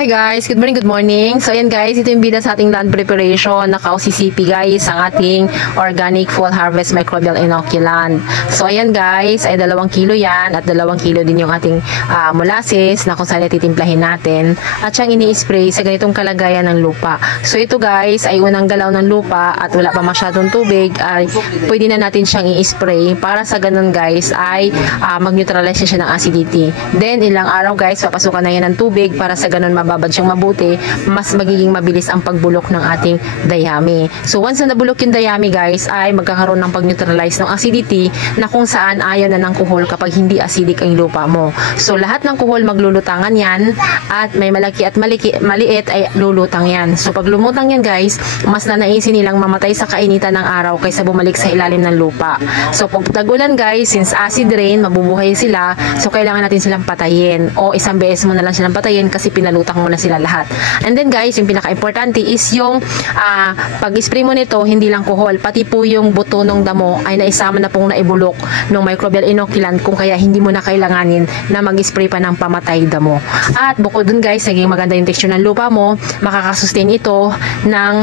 Hi guys, good morning, good morning. So ayan guys, ito yung bida sa ating land preparation. Naka-OCCP guys, ang ating organic fall harvest microbial inoculant. So ayan guys, ay 2 kilo yan at 2 kilo din yung ating molasses na kung saan titimplahin natin. At siyang ini-spray sa ganitong kalagayan ng lupa. So ito guys, ay unang galaw ng lupa at wala pa masyadong tubig, ay pwede na natin siyang i-spray para sa ganun guys ay mag-neutralize siya ng acidity. Then ilang araw guys, papasukan na yan ng tubig para sa ganun mababad siyang mabuti, mas magiging mabilis ang pagbulok ng ating dayami. So once na nabulok yung dayami guys, ay magkakaroon ng pag-neutralize ng acidity na kung saan ayaw na ng kuhol kapag hindi acidic ang lupa mo. So lahat ng kuhol maglulutangan yan at may malaki at maliit ay lulutang yan. So pag lumutang yan guys, mas nanaisin nilang mamatay sa kainitan ng araw kaysa bumalik sa ilalim ng lupa. So pag tag-ulan guys, since acid rain, mabubuhay sila, so kailangan natin silang patayin o isang beses mo na lang silang patayin kasi pinalutang mo na sila lahat. And then guys, yung pinaka-importante is yung pag-spray mo nito, hindi lang kuhol, pati po yung buto ng damo ay naisama na pong naibulok ng microbial inoculant, kung kaya hindi mo na kailanganin na mag-spray pa ng pamatay damo. At bukod dun guys, naging maganda yung texture ng lupa mo, makakasustain ito ng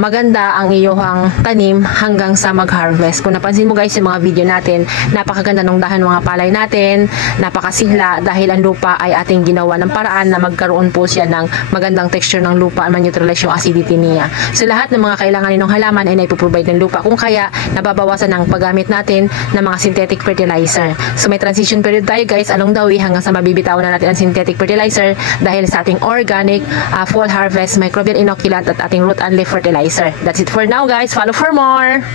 maganda ang iyong tanim hanggang sa mag-harvest. Kung napansin mo guys yung mga video natin, napakaganda ng dahan mga palay natin, napakasigla dahil ang lupa ay ating ginawa ng paraan na magkaroon po siya ng magandang texture ng lupa at ma-neutralize yung acidity niya. So lahat ng mga kailangan ng halaman ay naipoprovide ng lupa, kung kaya nababawasan ng paggamit natin ng mga synthetic fertilizer. So may transition period tayo guys along the way hanggang sa mabibitawan na natin ang synthetic fertilizer dahil sa ating organic fall harvest microbial inoculant at ating root and leaf fertilizer. That's it for now guys. Follow for more!